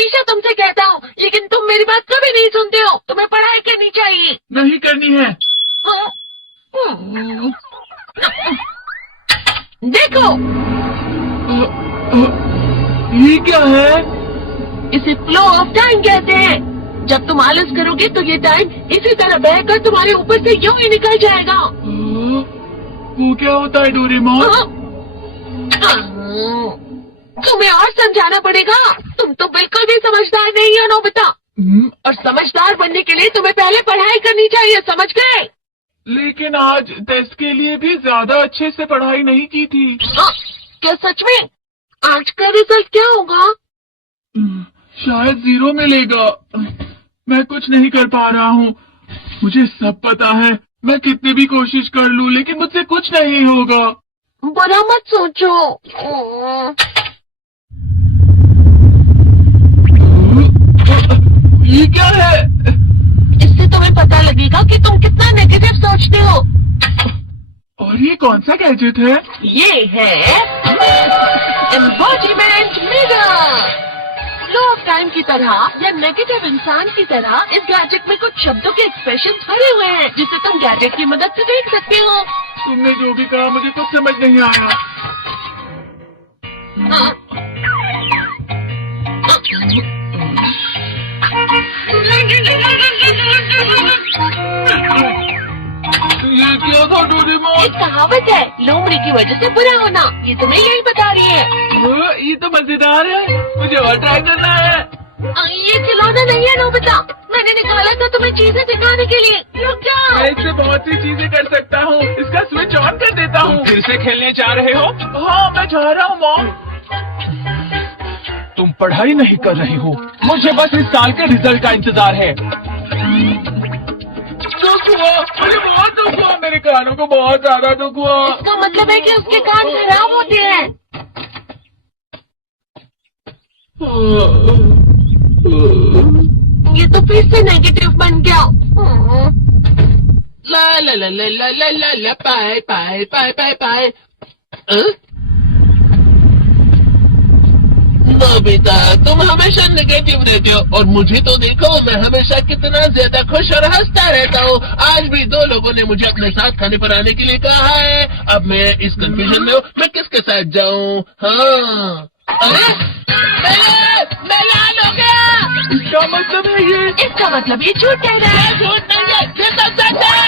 हमेशा तुमसे कहता हूँ, लेकिन तुम मेरी बात कभी नहीं सुनते हो। तुम्हें पढ़ाई करनी चाहिए। नहीं करनी है। देखो, ये क्या है? इसे फ्लो ऑफ टाइम कहते हैं। जब तुम आलस करोगे तो ये टाइम इसी तरह बहकर तुम्हारे ऊपर से यूं ही निकल जाएगा। वो क्या होता है डोरेमोन? तुम्हें और समझाना पड़ेगा। तुम तो बिल्कुल भी समझदार नहीं हो नोबिता। और समझदार बनने के लिए तुम्हें पहले पढ़ाई करनी चाहिए, समझ गए? लेकिन आज टेस्ट के लिए भी ज्यादा अच्छे से पढ़ाई नहीं की थी। क्या सच में? आज का रिजल्ट क्या होगा? शायद 0 मिलेगा। मैं कुछ नहीं कर पा रहा हूँ। मुझे सब पता है। मैं कितनी भी कोशिश कर लूँ, लेकिन मुझसे कुछ नहीं होगा। बुरा मत सोचो। ये क्या है? इससे तुम्हें पता लगेगा कि तुम कितना नेगेटिव सोचते हो। और ये कौन सा गैजेट है? ये है embodiment mirror. Flow of time की तरह या नेगेटिव इंसान की तरह इस गैजेट में कुछ शब्दों के एक्सप्रेशन भरे हुए हैं, जिसे तुम गैजेट की मदद से देख सकते हो। तुमने जो भी कहा मुझे कुछ समझ नहीं आया। ये क्या था डोरेमोन? एक कहावत है, लोमड़ी की वजह से बुरा होना। ये तुम्हें यही बता रही है। ये तो मजेदार है। मुझे और ट्राई करना है। ये खिलौना नहीं है नोबिता। मैंने निकाला था तुम्हें चीजें दिखाने के लिए। रुक जाओ। मैं इससे बहुत सी चीजें कर सकता हूँ। इसका स्विच ऑन कर देता हूँ। फिर से खेलने जा रहे हो? हाँ, मैं जा रहा हूँ मॉम। तुम पढ़ाई नहीं कर रहे हो। मुझे बस इस साल के रिजल्ट का इंतजार है। दुख हुआ, मुझे बहुत दुख हुआ। मेरे कानों को बहुत ज्यादा दुख हुआ। इसका मतलब है कि उसके कान खराब होते हैं। ये तो फिर से नेगेटिव बन गया। ला ला ला ला ला ला ला ला पाए पाए पाए पाए पाए। नोबिता, तुम हमेशा नेगेटिव रहते हो और मुझे तो देखो, मैं हमेशा कितना ज्यादा खुश और हंसता रहता हूँ। आज भी 2 लोगों ने मुझे अपने साथ खाने पर आने के लिए कहा है। अब मैं इस कंफ्यूजन में हूँ, मैं किसके साथ जाऊँ? हाँ, अरे मैं लाल हो गया। इसका मतलब है ये? इसका मतलब ये झूठ कह रहा है। झूठ नहीं है, ये तो सच है।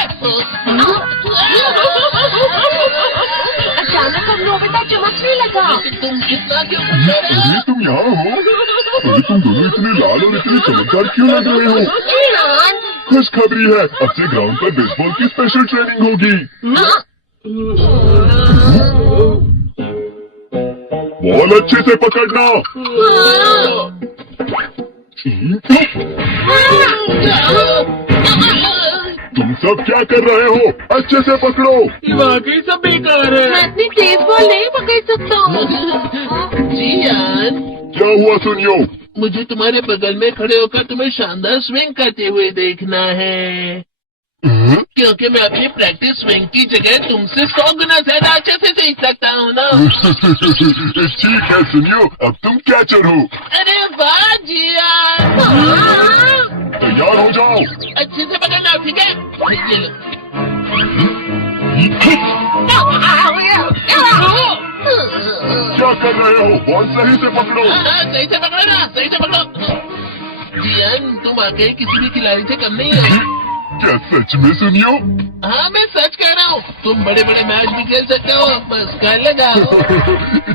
अचानक हम नोबिता चमकने लगा। तुम कितना क्यों खुश हो रहे हो? अरे तुम यहाँ हो? अरे तुम दोनों इतने लाल और इतने चमकदार क्यों लग रहे हो? जियान, खुशखबरी है, अब से ग्राउंड पर बेसबॉल की स्पेशल ट्रेनिंग होगी। बॉल अच्छे से पकड़ना। तुम सब क्या कर रहे हो? अच्छे से पकड़ो। ये वाकई सब बेकार है। मैं इतनी तेज बॉल नहीं पकड़ सकता हूँ। जियान, क्या हुआ सुनियो? मुझे तुम्हारे बगल में खड़े होकर तुम्हें शानदार स्विंग करते हुए देखना है, क्योंकि मैं अपनी प्रैक्टिस स्विंग की जगह तुमसे 100 गुना ज्यादा अच्छे से सीख सकता हूँ ना। ठीक है सुनियो, अब तुम कैचर हो। अरे वाह जियान, तैयार हो जाओ। अच्छे से पकड़ना, ठीक है? ये लो। क्या कर रहे हो? बॉल सही से पकड़ो। हाँ, सही से पकड़ो ना, सही से पकड़ो। जियान, तुम आके किसी भी खिलाड़ी से कम नहीं हो। क्या सच में सुनियो? हाँ, मैं सच कह रहा हूँ। तुम बड़े बड़े मैच भी खेल सकते हो, बस कर लगाओ।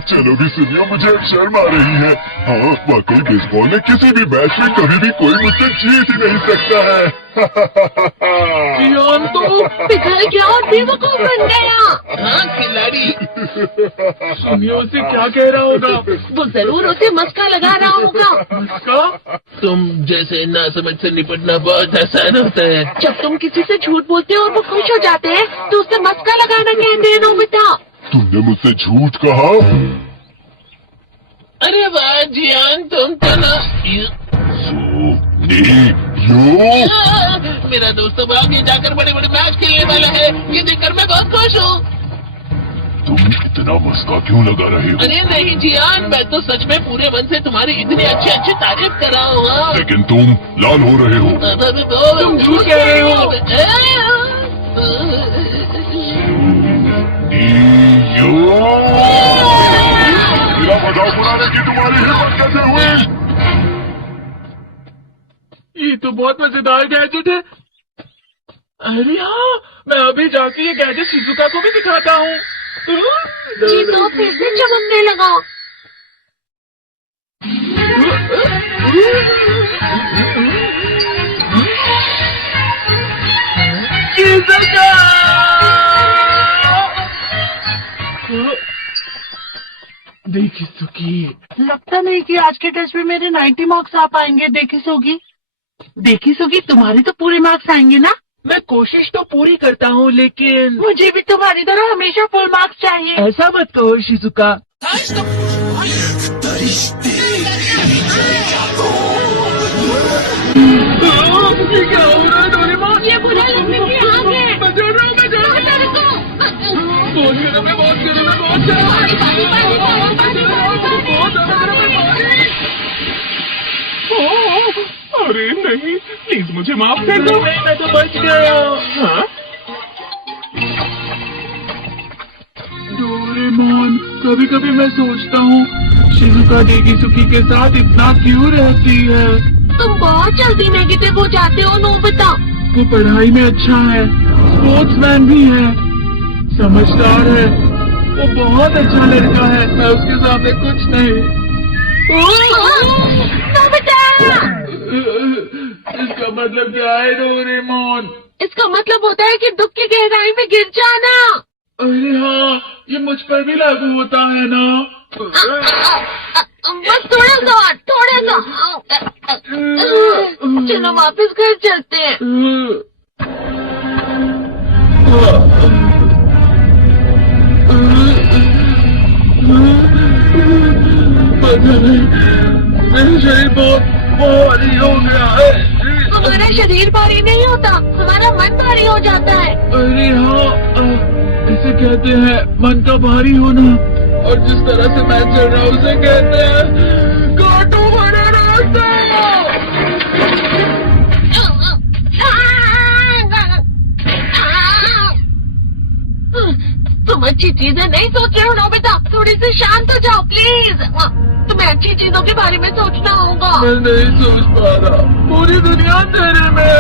चलो भी सुनियो, मुझे अब शर्म आ रही है। हाँ, वाकई बेसबॉल में किसी भी मैच में कभी भी कोई मुझसे जीत ही नहीं सकता है। जियान तो पिघल गया और बेवकूफ बन गया। हाँ, खिलाड़ी। सुनियो से क्या कह रहा होगा? वो जरूर उसे मस्का लगा रहा होगा। इसका? तुम जैसे नासमझ से निपटना बहुत आसान होता है। जब तुम किसी से झूठ बोलते हो और वो खुश हो जाते हैं तो उसे मस्का लगाना कहते हैं नोबिता। तुमने मुझसे झूठ कहा? अरे वाह जियान, तुम तो ना। मेरा दोस्त अब आगे जाकर बड़े बड़े मैच खेलने वाला है, ये देखकर मैं बहुत खुश हूँ। तुम इतना मस्का क्यों लगा रहे हो? अरे नहीं जियान, मैं तो सच में पूरे मन से तुम्हारी इतनी अच्छी अच्छी तारीफ कर रहा हूँ। लेकिन तुम लाल हो रहे हो। तुम झूठ कह रहे हो। मेरा मजाक उड़ाने की तुम्हारी हिम्मत कैसे हुई? ये तो बहुत मजेदार गैजेट है। अरे हाँ, मैं अभी जाके ये गैजेट शिजुका को भी दिखाता हूँ। ये तो फिर से चमकने लगा। शिजुका! देखी सुकी, लगता नहीं कि आज के टेस्ट में मेरे 90 मार्क्स आ पाएंगे। देखी सुगी, तुम्हारे तो पूरे मार्क्स आएंगे ना? मैं कोशिश तो पूरी करता हूँ, लेकिन मुझे भी तुम्हारी तरह हमेशा फुल मार्क्स चाहिए। ऐसा मत कहो शिजुका। ये क्या हो रहा है डोरेमोन? ये बुरा लगने की आग है। मैं डर रहा हूँ। बहुत गर्म है। अरे नहीं, प्लीज मुझे माफ कर दो। नहीं, मैं तो बच गया। हाँ? डोरेमोन, कभी कभी मैं सोचता हूँ शिजुका डेकिसुकी के साथ इतना क्यों रहती है। तुम बहुत जल्दी नेगेटिव हो जाते हो नोबिता। वो पढ़ाई में अच्छा है, स्पोर्ट्समैन भी है, समझदार है, वो बहुत अच्छा लड़का है। मैं उसके सामने कुछ नहीं। नोबिता! इसका मतलब क्या है डोरेमोन? इसका मतलब होता है कि दुख की गहराई में गिर जाना। अरे हाँ, ये मुझ पर भी लागू होता है ना। बस थोड़ा सा। चलो वापस घर चलते हैं। पता नहीं, मेरा शरीर बहुत भारी हो गया है। हमारा शरीर भारी नहीं होता, हमारा मन भारी हो जाता है। अरे हाँ, इसे कहते हैं मन का भारी होना। और जिस तरह से मैं चल रहा हूँ उसे कहते हैं कांटों भरा रास्ता। तुम अच्छी चीजें नहीं सोच रहे हो नोबिता, थोड़ी सी शांत हो जाओ प्लीज। तुम्हें अच्छी चीजों के बारे में सोचना होगा। मैं नहीं सोच पा रहा, पूरी दुनिया अंधेरे में है।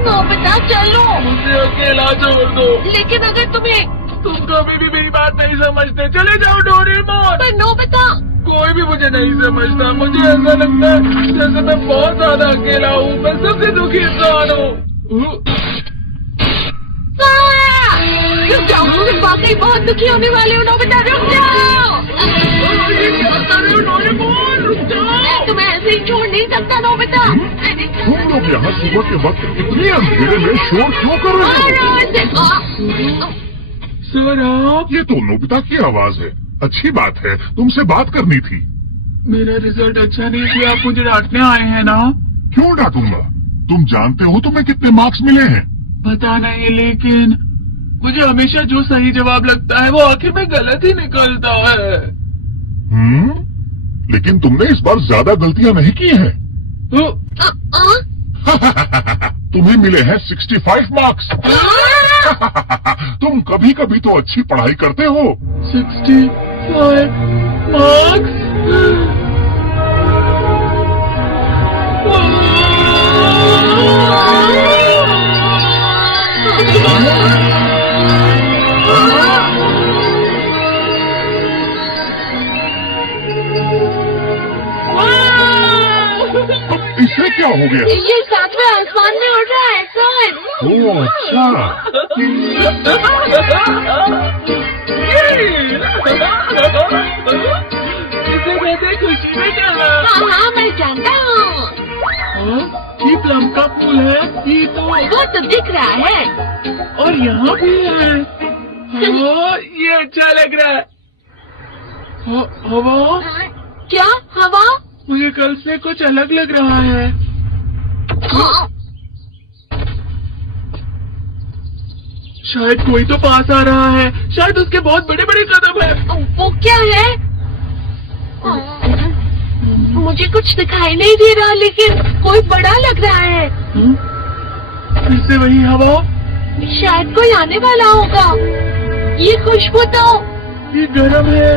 नोबिता चलो। मुझे अकेला छोड़ दो। लेकिन अगर तुम्हें तुम कभी भी मेरी बात नहीं समझते। चले जाओ डोरेमोन। पर नोबिता, कोई भी मुझे नहीं समझता। मुझे ऐसा लगता है जैसे मैं बहुत ज्यादा अकेला हूँ। मैं सबसे दुखी इंसान हूँ। रुक जाओ, तुम वाकई बहुत दुखी होने वाले हो नोबिता, रुक जाओ। मैं तुम्हें ऐसे ही छोड़ नहीं सकता नोबिता। तुम लोग यहाँ सुबह के वक्त इतने अंधेरे में शोर क्यों कर रहे हो? सर आप? ये तो नोबिता की आवाज है। अच्छी बात है, तुमसे बात करनी थी। मेरा रिजल्ट अच्छा नहीं किया, आप मुझे डांटने आए हैं ना? क्यों डांटूंगा? तुम जानते हो तुम्हें कितने मार्क्स मिले हैं? पता नहीं, लेकिन मुझे हमेशा जो सही जवाब लगता है वो आखिर में गलत ही निकलता है। लेकिन तुमने इस बार ज्यादा गलतियां नहीं की हैं। तुम्हें मिले हैं 65 मार्क्स। तुम कभी कभी तो अच्छी पढ़ाई करते हो। 65 मार्क्स? इससे क्या हो गया? ये सातवें आसमान में उड़ रहा है सर। ओह अच्छा। इसे कहते खुशी में चला। हाँ मैं जानता हूँ। ये प्लम का फूल है। ये तो वो तो दिख रहा है। और यहाँ भी है। ये अच्छा लग रहा है। हवा? क्या हवा? मुझे कल से कुछ अलग लग रहा है। शायद कोई तो पास आ रहा है, शायद उसके बहुत बड़े बड़े कदम है। वो क्या है? मुझे कुछ दिखाई नहीं दे रहा, लेकिन कोई बड़ा लग रहा है। फिर से वही हवा। शायद कोई आने वाला होगा। ये खुशबू तो ये गर्म है।